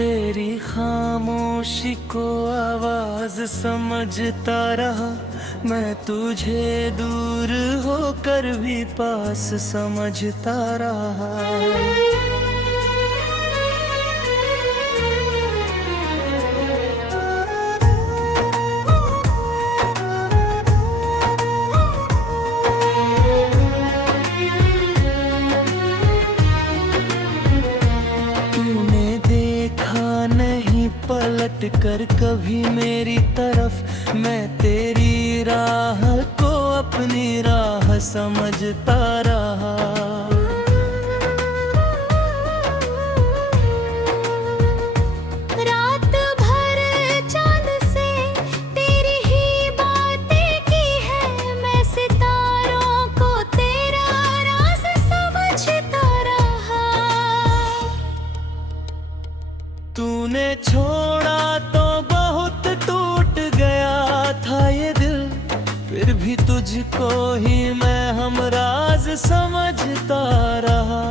तेरी खामोशी को आवाज समझता रहा, मैं तुझे दूर होकर भी पास समझता रहा। पलट कर कभी मेरी तरफ, मैं तेरी राह को अपनी राह समझता रहा। रात भर चांद से तेरी ही बातें की है, मैं सितारों को तेरा राज समझता रहा। तूने छोड़ा तो बहुत टूट गया था ये दिल, फिर भी तुझको ही मैं हमराज समझता रहा।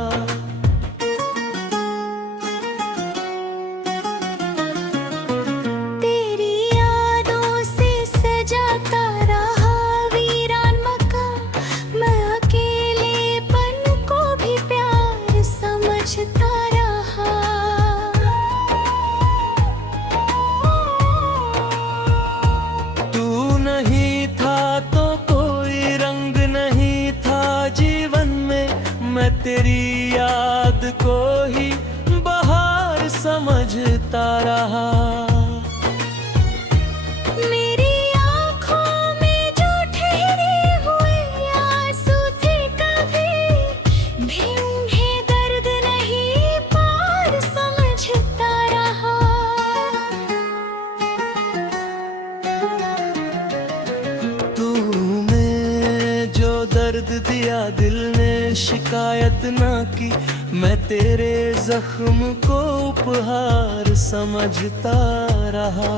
तेरी यादों से सजाता रहा वीरान मकान, मैं अकेलेपन को भी प्यार समझता रहा। नहीं था तो कोई रंग नहीं था जीवन में, मैं तेरी याद को ही बहार समझता रहा। मेरी आँखों में जो ठहरे हुए आंसू थे, कभी भी उन्हें दर्द नहीं पार समझता रहा। दर्द दिया दिल ने शिकायत ना की, मैं तेरे जख्म को उपहार समझता रहा।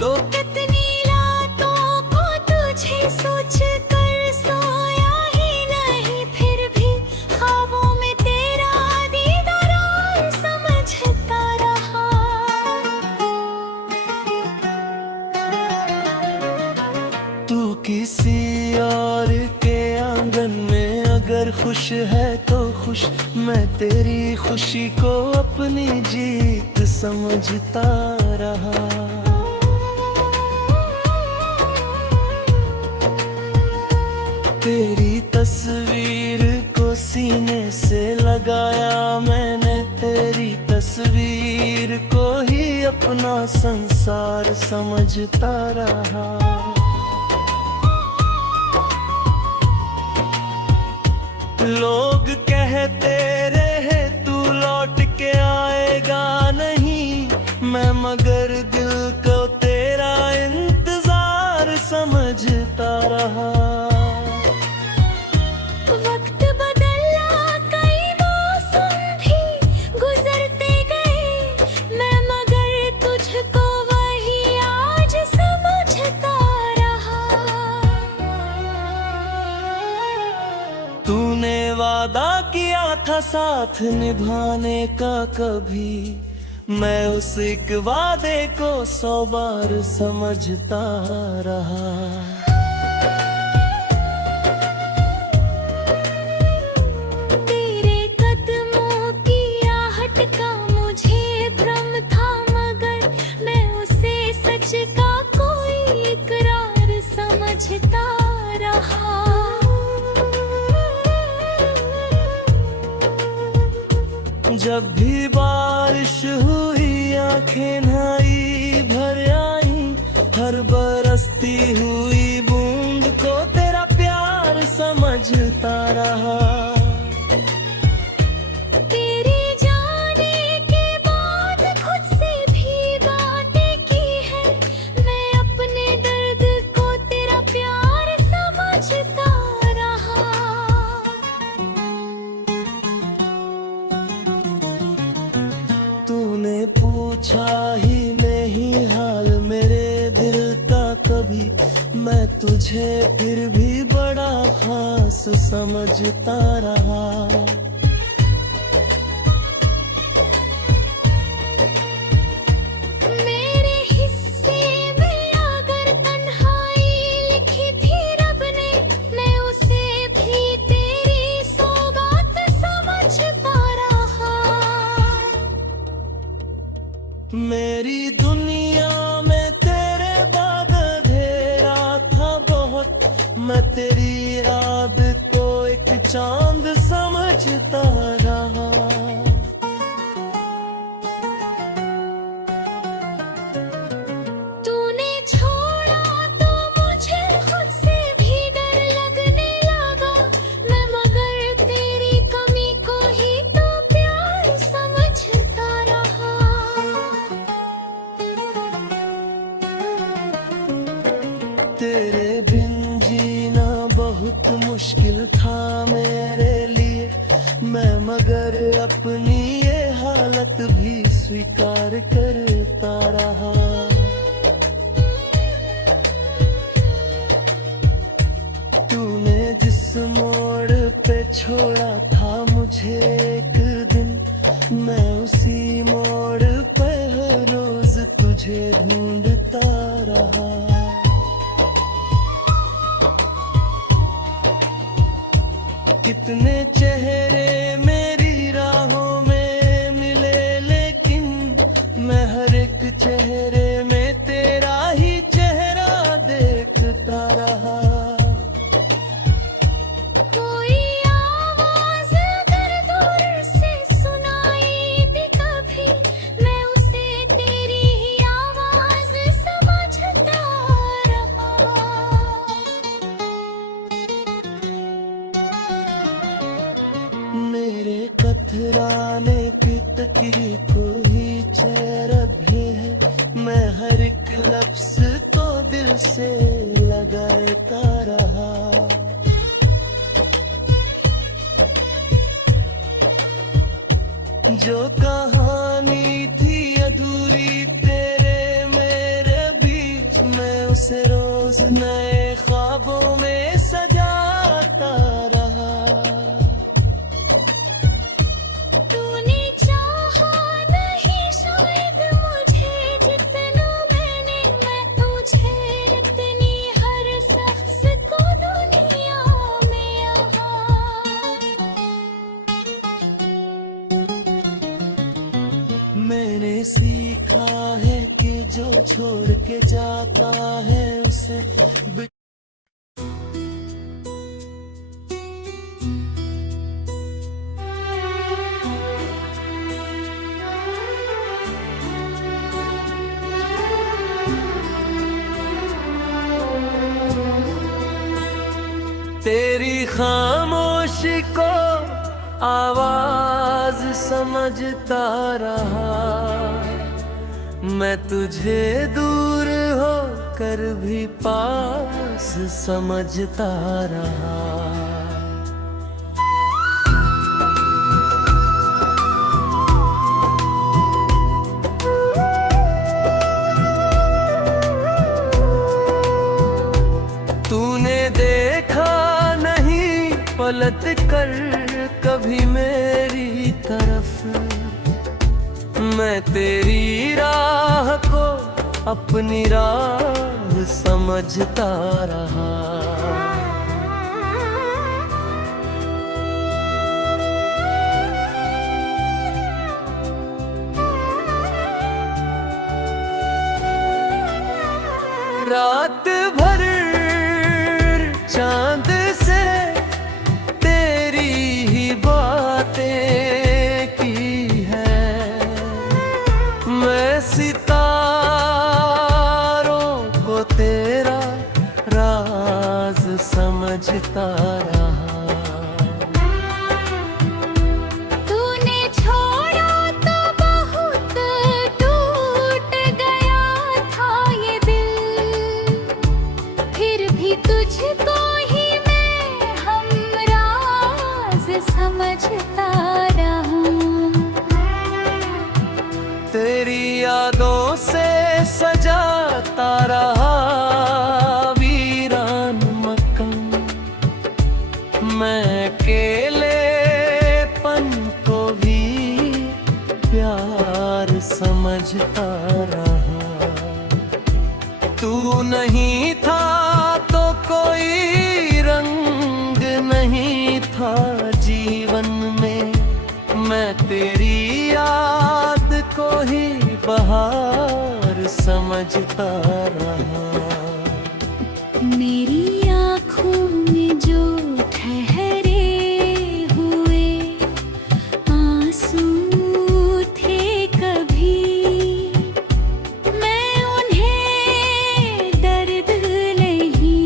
लोग कितनी रातों को तुझे सोच कर सोया ही नहीं, फिर भी ख्वाबों में तेरा दीदार समझता रहा। तू किसी और के आंगन में अगर खुश है तो खुश, मैं तेरी खुशी को अपनी जीत समझता रहा। तेरी तस्वीर को सीने से लगाया मैंने, तेरी तस्वीर को ही अपना संसार समझता रहा। लोग कहते रहे तू लौट के आएगा नहीं, मैं मगर दिल को तेरा इंतजार समझता रहा। वक्त बदला, कई मौसम भी गुजरते गए, मैं मगर तुझको वही आज समझता रहा। तूने वादा किया था साथ निभाने का, कभी मैं उस एक वादे को 100 बार समझता रहा। तेरे कदमों की आहट का मुझे भ्रम था, मगर मैं उसे सच का कोई इकरार समझता रहा। जब भी बारिश हुई आंखें नई भर आई, हर बरसती हुई बूंद को तेरा प्यार समझता रहा। तेरे जाने के बाद खुद से भी बातें की है, मैं अपने दर्द को तेरा प्यार समझता रहा। तूने पूछा ही नहीं हाल मेरे दिल का कभी, मैं तुझे फिर भी बड़ा खास समझता रहा। मेरे हिस्से में अगर तन्हाई लिखी थी रब ने, मैं उसे भी तेरी सौगात समझता रहा। मेरी दुनिया में तेरे बाद अंधेरा था बहुत, मैं तेरी याद को एक चांद समझता रहा। तूने छोड़ा तो मुझे खुद से भी डर लगने लगा, मैं मगर तेरी कमी को ही तो प्यार समझता रहा। तेरे बिन जीना बहुत मुश्किल था मेरे लिए, मैं मगर अपनी ये हालत भी स्वीकार करता रहा। तूने जिस मोड़ पे छोड़ा था मुझे एक दिन, मैं उसी मोड़ पे हर रोज तुझे ढूंढता रहा। कितने चेहरे मेरी राहों में मिले, लेकिन मैं हर एक चेहरे में तेरा ही चेहरा देखता रहा। कोई आवाज अगर दूर से सुनाई दी कभी, मैं उसे तेरी ही आवाज समझता रहा। मेरे कतराने की तकरीर को ही चेहरा भी है, मैं हर एक लफ्ज को दिल से लगाता रहा। जो कहानी थी अधूरी तेरे मेरे बीच, मैं उसे रोज नए ख्वाबों में सजाता रहा। तूने चाहा नहीं शायद मुझे जितना मैंने, मैं तुझे इतनी हर शख्स को दुनिया में यहाँ। मैंने सीखा है कि जो छोड़ के जाता है उसे तेरी खामोशी को आवाज समझता रहा। मैं तुझे दूर हो कर भी पास समझता रहा। तूने देखा नहीं पलट कर कभी मेरी तरफ, मैं तेरी राह को अपनी राह समझता रहा। रात भर चांद से तेरी ही बातें की है, मैं सितारों को तेरा राज समझता रहा। तूने छोड़ा तो बहुत टूट गया था ये दिल, फिर भी तुझको ही मैं हमराज समझता रहा। तेरी यादों से सजाता रहा वीराना समझता रहा। मेरी आँखों में जो ठहरे हुए आंसू थे कभी, मैं उन्हें दर्द नहीं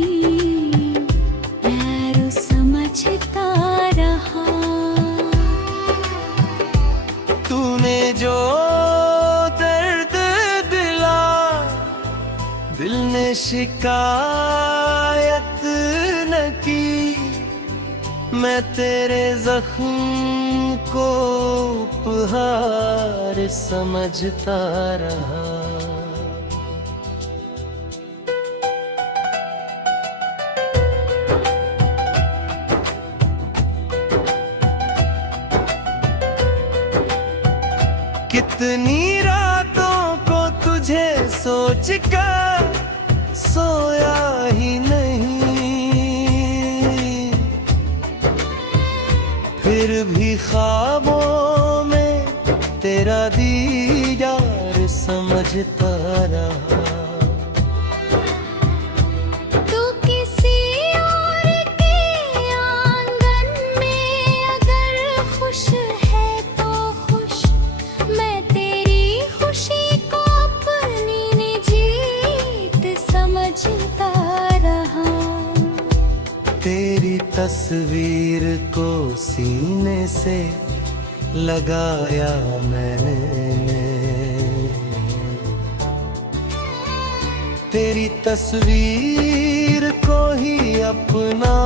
मैं समझता रहा। तूने जो दर्द दिला, दिल ने शिकायत न की, मैं तेरे जख्म को उपहार समझता रहा। कितनी रातों को तुझे सोच कर सोया ही नहीं, फिर भी ख्वाबों में तेरा दीदार समझता रहा। तू किसी और के आंगन में अगर खुश है तो खुश, मैं तेरी खुशी को अपनी निजीत समझता रहा। तेरी तस्वीर को सीने से लगाया मैंने, तेरी तस्वीर को ही अपना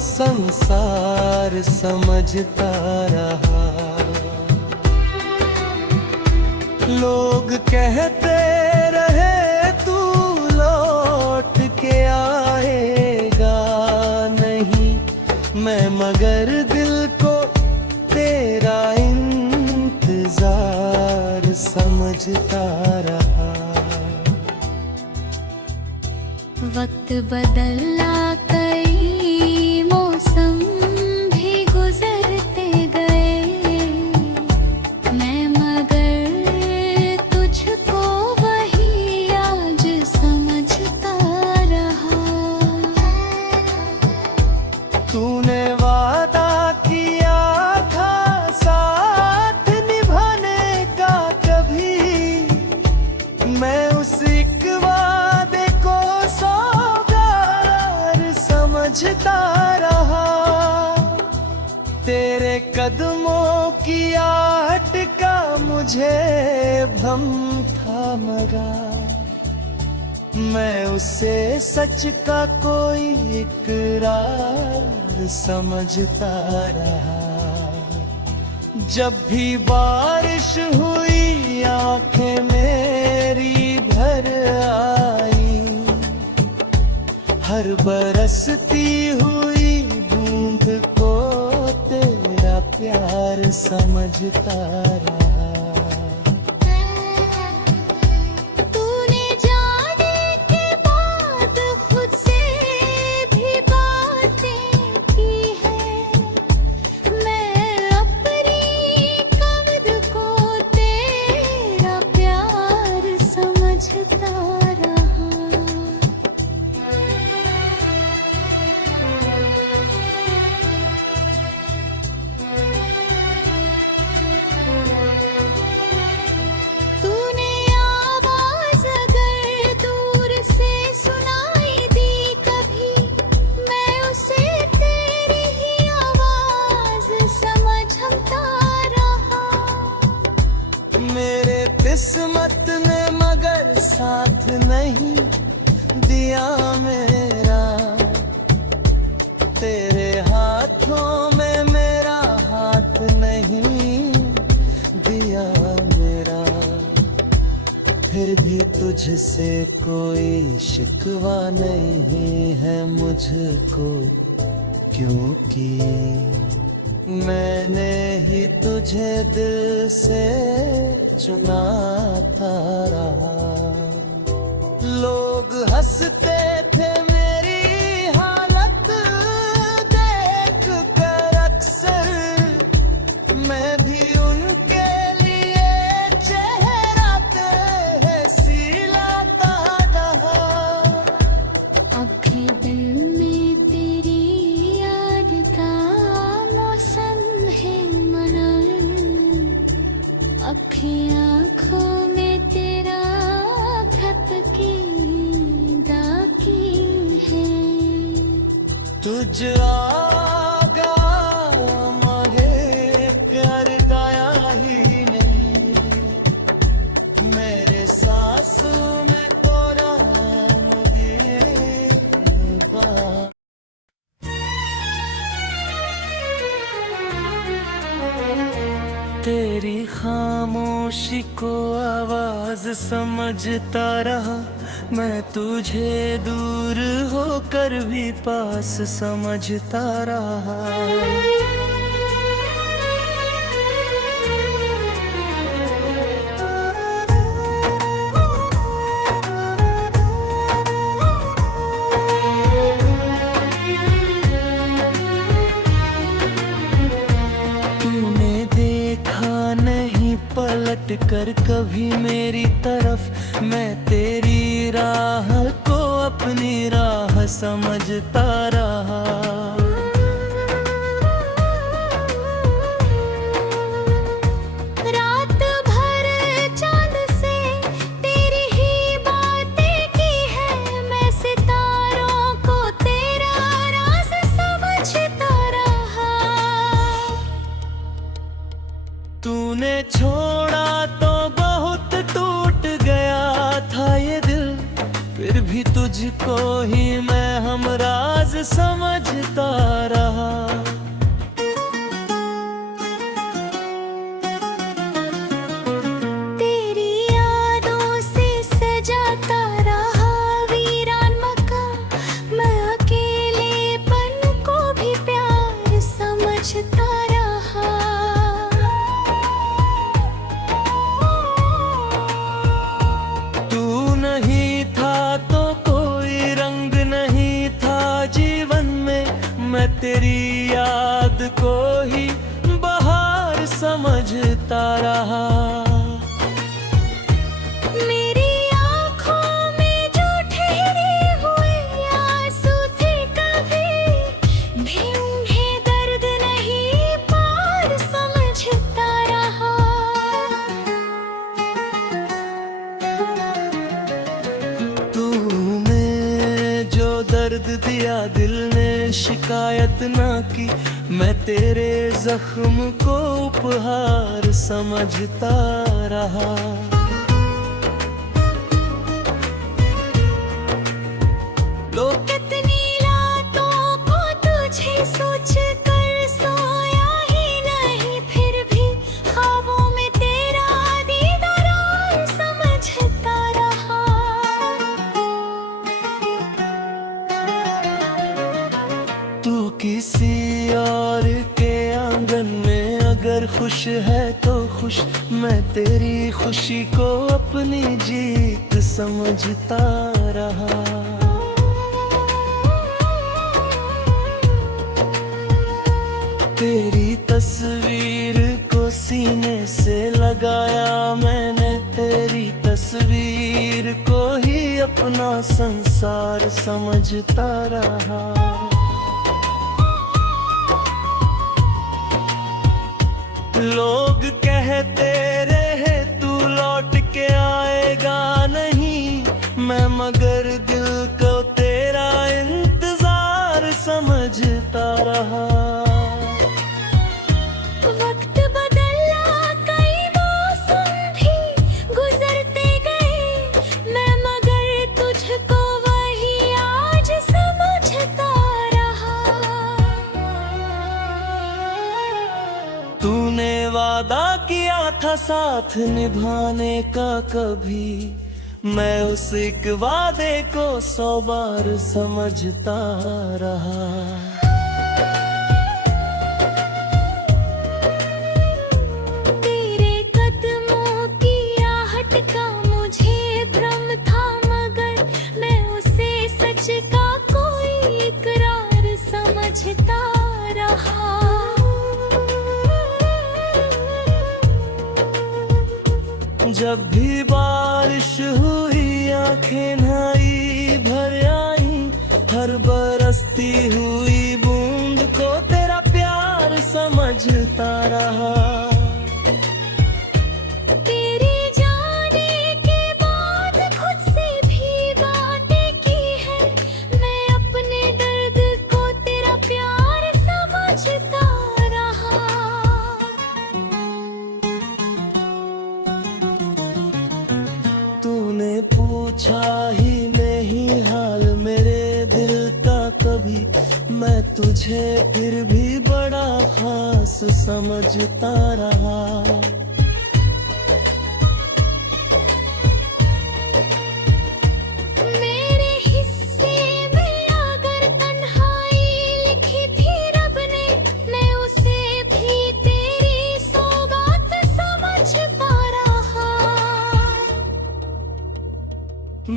संसार समझता रहा। लोग कहते रहे तू लौट के आएगा नहीं, मैं मगर दिल को तेरा इंतजार समझता रहा। वक्त बदला, कई मौसम भी गुजरते गए, मैं मगर तुझको वही आज समझता रहा। तूने वादा किया था साथ निभाने का, कभी मैं उस एक वादे को सौगार समझता रहा। तेरे कदमों की आहट का मुझे भ्रम था मगर, मैं उसे सच का कोई इकरार समझता रहा। जब भी बारिश हुई आंखें मेरी भर आई, हर बरसती हुई बूंद को तेरा प्यार समझता रहा। तूने जाने के बाद खुद से भी बातें की है, मैं अपनी कब्र को तेरा प्यार समझता रहा। तूने आवाज अगर दूर से सुनाई दी कभी, मैं उसे तेरी ही आवाज समझता रहा। मेरे किस्मत ने मगर साथ नहीं दिया मेरा, तेरे हाथों में मेरा हाथ नहीं दिया मेरा, फिर भी तुझसे कोई शिकवा नहीं है मुझको, क्योंकि मैंने ही तुझे दिल से चुना था रहा। लोग हंसते थे मेरी हालत देख कर अक्सर, मैं भी उनके लिए चेहरा तेरे सिलाता है दिल में तेरी याद का मौसम है मनन, आँखों में तेरा खपकी दाकी है। तुझ आगा मांगे प्यार गाया ही नहीं, मेरे सांसों में तोरा मुझे तेरी खामोशी को आवाज समझता रहा मैं, तुझे दूर होकर भी पास समझता रहा। तूने देखा नहीं पलट कर कभी मेरी तरफ, मैं तेरी राह को अपनी राह समझता रहा। रात भर चांद से तेरी ही बातें की है, मैं सितारों को तेरा राज समझता रहा। तूने छोड़ा तो बहुत टूट गया था ये दिल, फिर भी तुझको ही मैं हमराज समझता रहा। तेरी यादों से सजाता रहा वीरान मकान, मैं अकेलेपन को भी प्यार समझता रहा। तू नहीं था तो कोई रंग नहीं था जीवन में, मैं तेरी याद को ही बहार समझता रहा। मेरी आँखों में जो ठहरे हुए आंसू थे कभी भी उन्हें दर्द नहीं पार समझता रहा। तूने जो दर्द दिया दिल ने शिकायत ना की, मैं तेरे जख्म को उपहार समझता रहा। लोग कितनी रातों को तुझे सोच कर सोया ही नहीं, फिर भी ख्वाबों में तेरा दीदार समझता रहा। तू किसी और के आंगन में अगर खुश है तो खुश, मैं तेरी खुशी को अपनी जीत समझता रहा। तेरी तस्वीर को सीने से लगाया मैंने, तेरी तस्वीर को ही अपना संसार समझता रहा। लोग कहते रहे तू लौट के आएगा नहीं, मैं मगर दिल को तेरा इंतजार समझता रहा। वक्त बदला कई मौसम भी गुजरते गए, मैं मगर तुझको वही आज समझता रहा। तूने वादा किया था साथ निभाने का कभी, मैं उस एक वादे को 100 बार समझता रहा। तेरे कदमों की आहट का मुझे भ्रम था, मगर मैं उसे सच का कोई इकरार समझता रहा। जब भी बारिश हुई आंखें नई भर आई, हर बरसती हुई बूंद को तेरा प्यार समझता रहा। तेरे जाने के बाद खुद से भी बातें की है, मैं अपने दर्द को तेरा प्यार समझता रहा। तूने पूछा ही नहीं हाल मेरे दिल का कभी, मैं तुझे फिर भी बड़ा खास समझता रहा। मेरे हिस्से में अगर तन्हाई लिखी थी रब ने, मैं उसे भी तेरी सौगात समझता रहा।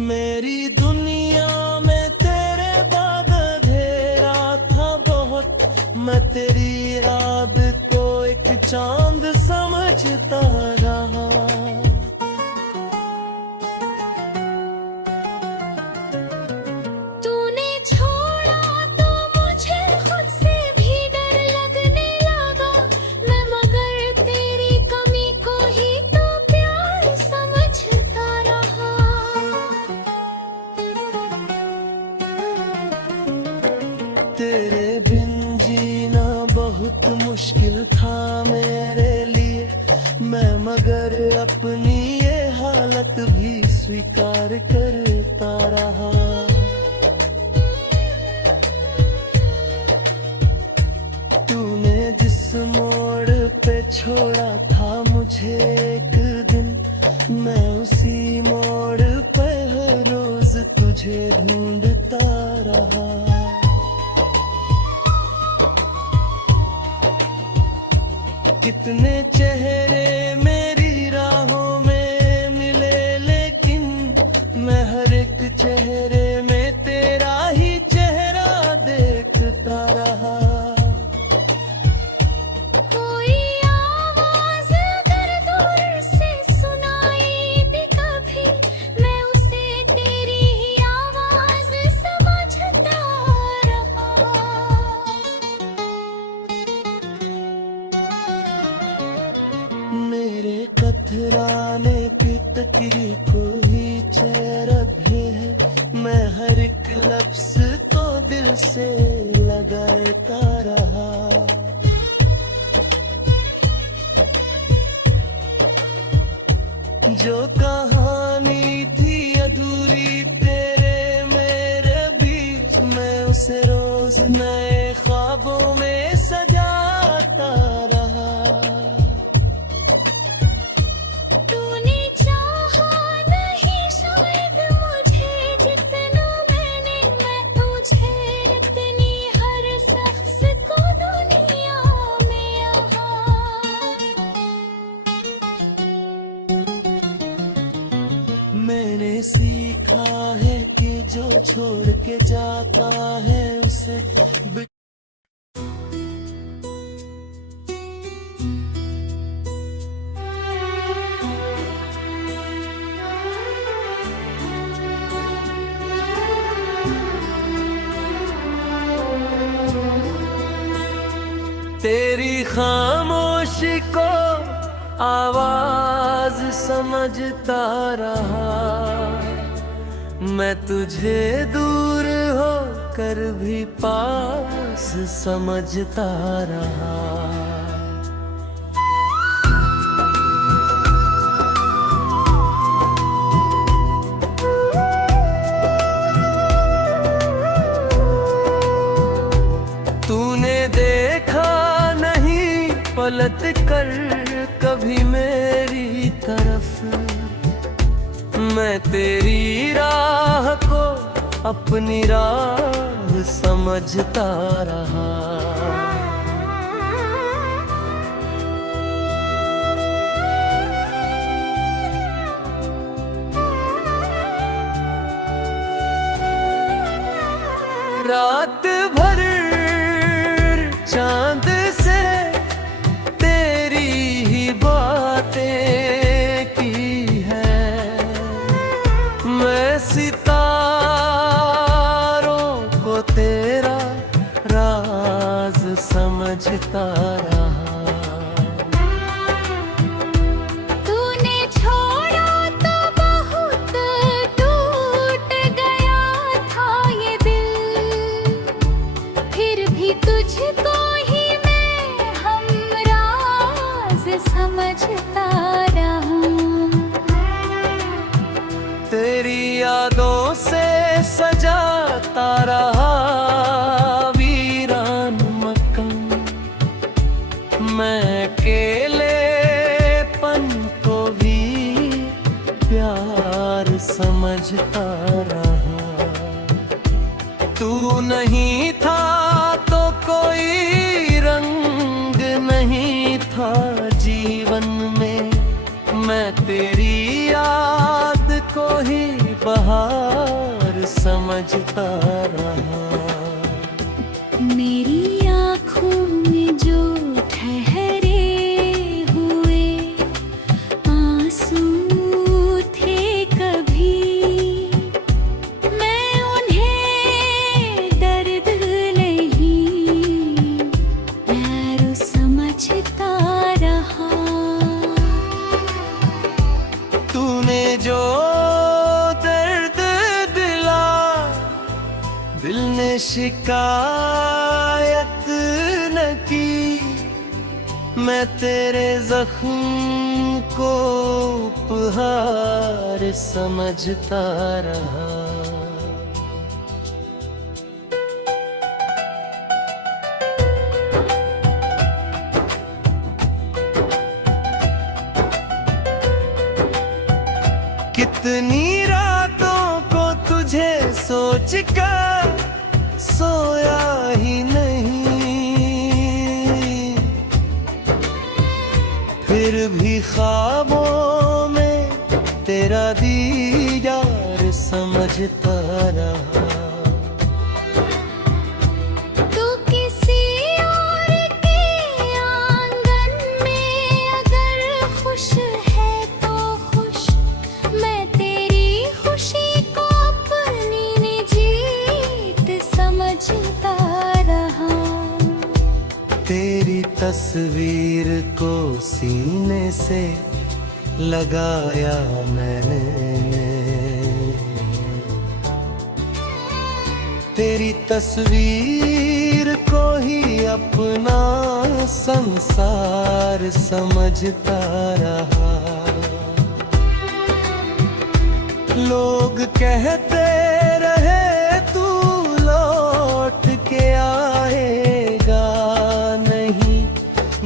मेरी दुनिया में तेरे बाद अंधेरा था बहुत, मैं तेरी याद को एक चांद समझता रहा। तूने छोड़ा तो मुझे खुद से भी डर लगने लगा, मैं मगर तेरी कमी को ही तो प्यार समझता रहा। तेरे बिन जीना बहुत मुश्किल था मेरे लिए, मैं मगर अपनी ये हालत भी स्वीकार करता रहा। तूने जिस मोड़ पे छोड़ा था मुझे एक दिन, मैं उसी मोड़ पे हर रोज तुझे ढूंढता रहा। कितने चेहरे मेरी राहों में मिले, लेकिन मैं हर एक चेहरे में तेरा ही चेहरा देखता रहा। कोई आवाज अगर दूर से सुनाई दी कभी, मैं उसे तेरी ही आवाज समझता रहा। मेरे कतराने की तकरीर को ही चेहरा भी है, मैं हर एक लफ्ज तो दिल से लगाता रहा। जो कहानी थी अधूरी तेरे मेरे बीच, मैं उसे रोज नए ख्वाबों में सजाता रहा। तूने चाहा नहीं शायद मुझे जितना मैंने, मैं तुझे इतनी हर शख्स को दुनिया में यहाँ। मैंने सीखा है कि जो छोड़ के जाता है उसे तेरी खामोशी को आवाज समझता रहा। मैं तुझे दूर हो कर भी पास समझता रहा। तूने देखा नहीं पलट कर कभी मेरी तरफ, मैं तेरी राह को अपनी राह समझता रहा। रात भर चांद से तेरी ही बातें की है, मैं सितारों को तेरा राज समझता रहा। तूने छोड़ा तो बहुत टूट गया था ये दिल, फिर भी तुझको ही मैं हमराज समझता रहा। तेरी यादों से सजाता रहा वीरान मकान, मैं अकेलेपन को भी प्यार समझता रहा। तू नहीं था तो कोई रंग नहीं था जीवन में, मैं तेरी याद को ही बहार समझता रहा। मेरी आँखों में जो ठहरे हुए आंसू थे कभी, मैं उन्हें दर्द नहीं प्यार समझता रहा। तूने जो दर्द दिला, दिल ने शिकायत न की, मैं तेरे जख्म को उपहार समझता रहा। कितनी रातों को तुझे सोच कर सोया ही नहीं, फिर भी ख्वाबों में तेरा दीदार समझता रहा। तू किसी और के आंगन में अगर खुश है तो खुश, मैं तेरी खुशी को अपनी जीत समझता रहा। तेरी तस्वीर को सीने से लगाया मैंने, तेरी तस्वीर को ही अपना संसार समझता रहा। लोग कहते रहे तू लौट के आएगा नहीं,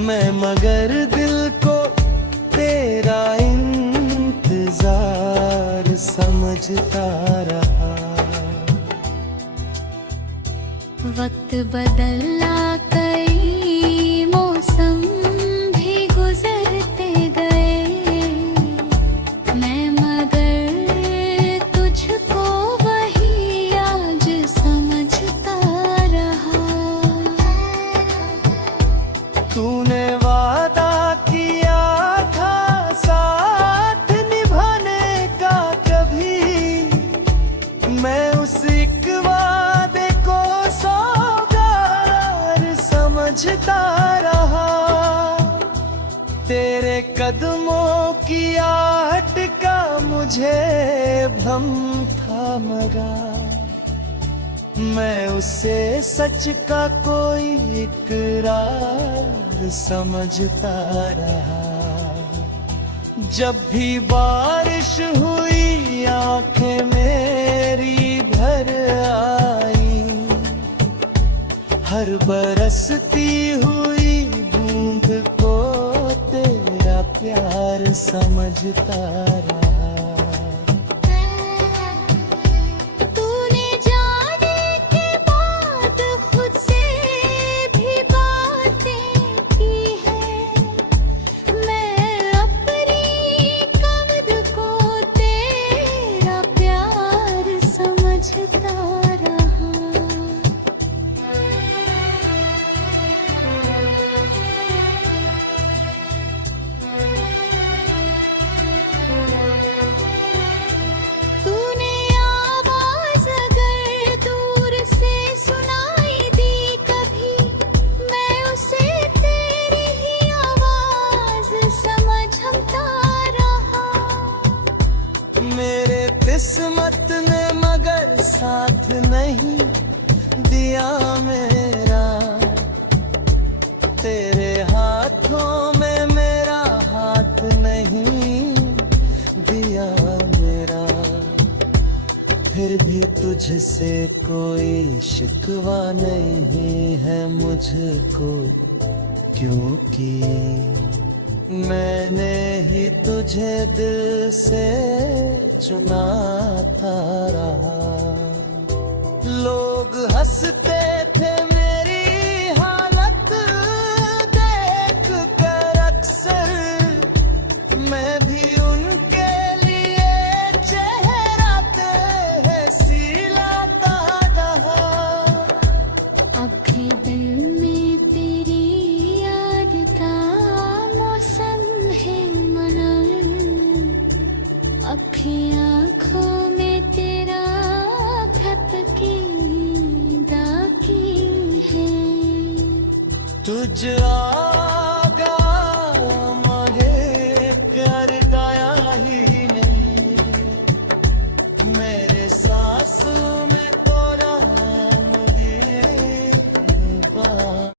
मैं मगर दिल को तेरा इंतजार समझता रहा। वक्त बदला, कई मौसम भी गुजरते गए, मैं मगर तुझको वही आज समझता रहा। तूने वादा किया था साथ निभाने का, कभी मैं उस एक वादे को सौगार समझता रहा। तेरे कदमों की आहट का मुझे भ्रम था मगर, मैं उसे सच का कोई इकरार समझता रहा। जब भी बारिश हुई आंखें मेरी भर आई, हर बरसती हुई बूंद को तेरा प्यार समझता रहा। तूने जाने के बाद खुद से भी बातें की है, मैं अपनी कब्र को तेरा प्यार समझता रहा। मेरा, तेरे हाथों में मेरा हाथ नहीं दिया मेरा, फिर भी तुझसे कोई शिकवा नहीं है मुझको, क्योंकि मैंने ही तुझे दिल से चुना था रहा। लोग हंसते थे मेरी हालत देख कर अक्सर, मैं भी उनके लिए चेहरा तहसी लाता रहा। अब भी दिल में तेरी याद का मौसम है मनन, अब भी आँखों में तेरा खपकी दागी है। तुझ